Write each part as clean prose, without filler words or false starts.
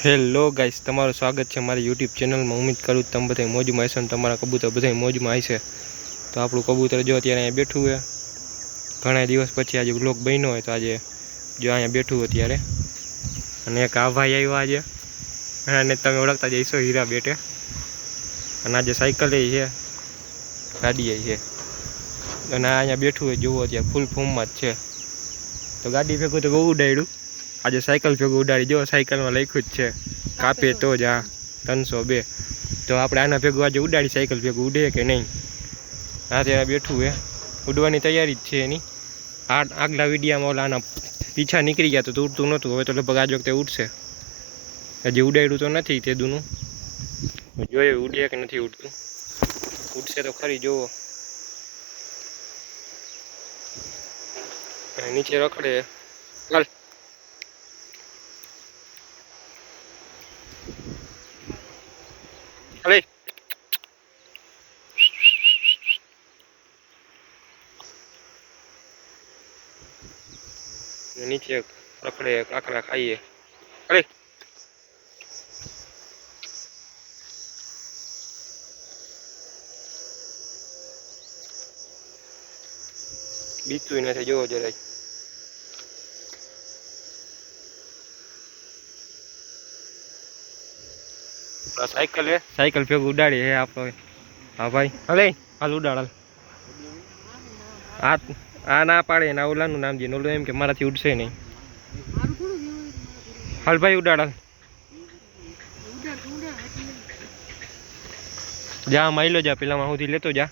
Hello guys, તમારું સ્વાગત છે મારી યુટ્યુબ ચેનલમાં। ઉમ્મીદ કરું તમે બધા મોજમાં હશો ને તમારા કબૂતર બધા મોજમાં હશે। તો આપણું કબૂતર જો અત્યારે અહીંયા બેઠું હોય, ઘણા દિવસ પછી આજે વ્લોગ બન્યો હોય તો આજે જો અહીંયા બેઠું અત્યારે। અને એક આ ભાઈ આવ્યો આજે, અને તમે ઓળખતા જઈશો હીરા બેટે। અને આજે સાયકલ છે, ગાડી છે, અને અહીંયા બેઠું હોય જુઓ અત્યારે ફૂલ ફોર્મમાં જ છે। તો ગાડી ભેગું તો બહુ ઉડાડ્યું, આજે સાયકલ ભેગું ઉડાડી। જો સાયકલમાં લખ્યું જ છે કાપે તો જ આ 302। તો આપણે આના ભેગું આજે ઉડાડી, સાયકલ ભેગું ઉડે કે નહીં। આ ત્યાં બેઠું હે, ઉડવાની તૈયારી જ છે એની। આગલા વિડીયામાં ઓલા આના પીછા નીકળી ગયા તો ઉડતું નહોતું, હવે તો લગભગ આજ વખતે ઉડશે। હજી ઉડાડ્યું તો નથી તે દૂનું, જોઈએ ઉડે કે નથી ઉડતું। ઉડશે તો ખરી, જુઓ નીચે રખડે। ચાલ અરે નીચે રખડે, કાકડા ખાઈએ। અરે બીતું નથી, જોવો જરાય। સાયકલ હે, સાયકલ ભેગું ઉડાડી હે આપણો। હા ભાઈ, હલે હાલ ઉડાડ હાલ। આ ના પાડે ને ઓલાનું નામ દે, ઓલું એમ કે મારાથી ઉડશે નહીં। હાલ ભાઈ ઉડાડ હાલ। જા માઈલો જા, પેલામાં સુધી લેતો જા।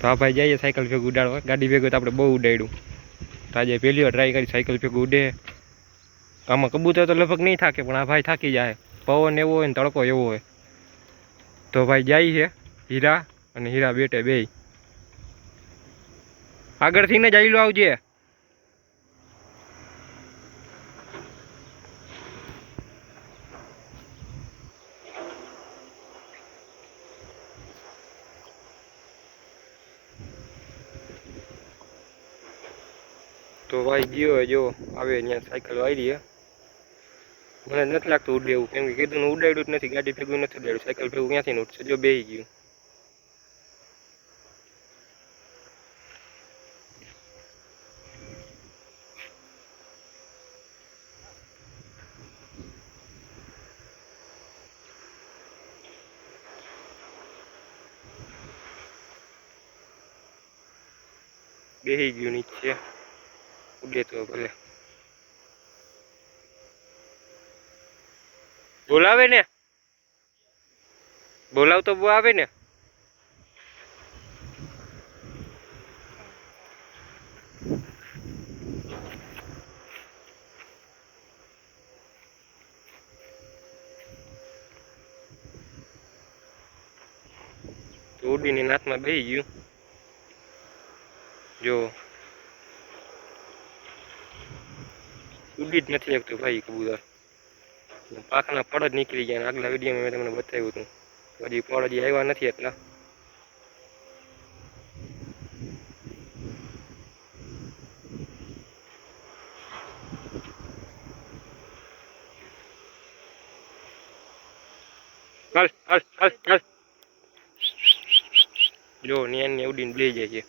તો આ ભાઈ જઈએ સાયકલ ભેગું ઉડાડવા। ગાડી ભેગું તો આપણે બહુ ઉડાડ્યું, તો આજે પહેલી વાર ટ્રાય કરી સાયકલ ભેગું ઉડે। આમાં કબૂતર તો લગભગ નહીં થાકે, પણ આ ભાઈ થાકી જાય। પવન એવો હોય ને તડકો એવો હોય, તો ભાઈ જાય છે હીરા અને હીરા બેટે બેય। આગળથી ને જ આયલો આવજે। તો ભાઈ ગયો જો આવે ત્યાં સાયકલ વાયરી હે। મને નથી લાગતું ઉડે એવું, કેમ કે કીધું ઉડાડ્યું જ નથી, ગાડી ભેગું નથી ઉડાડ્યું, સાયકલ ભેગું ક્યાંથી ઉડશે। જો બેહી ગયું। બેહી ગયું નીચે, ઉડે તો ભલે। બોલાવે ને, બોલાવ તો બહુ આવે ને। તો ઉડીની નાથમાં બેહી ગયું, જો ઉડી જ નથી શકતું ભાઈ કબૂતર। પાખના પડ જ નીકળી ગયા। આગલા વિડીયોમાં મેં તમને બતાવ્યું હતું, હજી પડ હજી આવ્યા નથી એટલા। હાલ હાલ હાલ હાલ, જો ન્યાન ઉડીને બેહી જાય છે।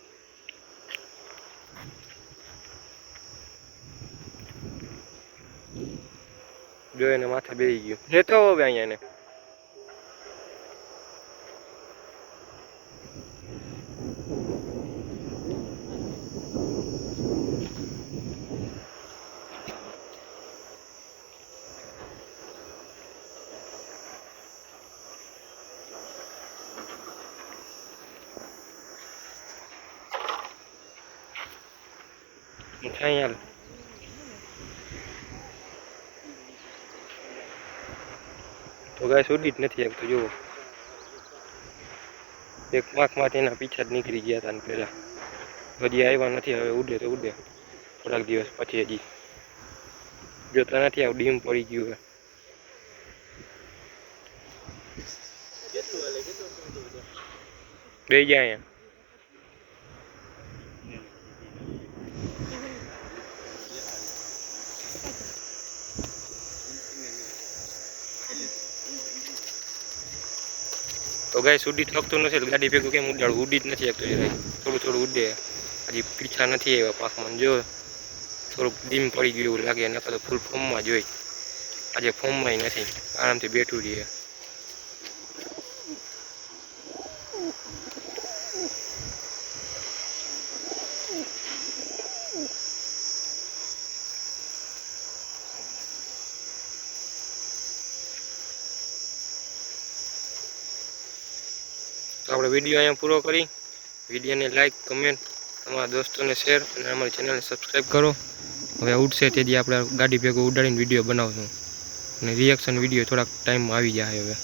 જો એને માથે બેહી ગયું, લેતો હવે અહીંયા એને। અહીંયા તો ગાય ઉડી જ નથી શકતું, જુઓ એક પાંખમાંથી એના પીછા જ નીકળી ગયા હતા ને પહેલાં, હજી આવ્યા નથી। હવે ઉડે તો ઉડે થોડાક દિવસ પછી। હજી જોતા નથી, આવું ડીમ પડી ગયું હે। બે જાય અહીંયા, તો ગાઈસ ઉડી થકતું નથી, ગાડી ભેગું કેમ ઉડાડું, ઉડી જ નથી એકતો જરાય, થોડું થોડું ઉડે. હજી પીછા નથી આવ્યા પાકમાં, જો થોડુંક ડીમ પડી ગયું એવું લાગે, નકર તો ફૂલ ફોર્મમાં જ હોય. આજે ફોર્મમાં નથી, આરામથી બેઠું રહીએ. તો આપણે વિડીયો અહીંયા પૂરો કરી. વિડીયોને લાઈક, કમેન્ટ, તમારા દોસ્તોને શેર અને અમારી ચેનલને સબસ્ક્રાઈબ કરો. હવે ઉડશે તેથી આપણે ગાડી ભેગું ઉડાડીને વિડીયો બનાવશું અને રિએક્શન વિડીયો થોડાક ટાઈમમાં આવી જાય હવે.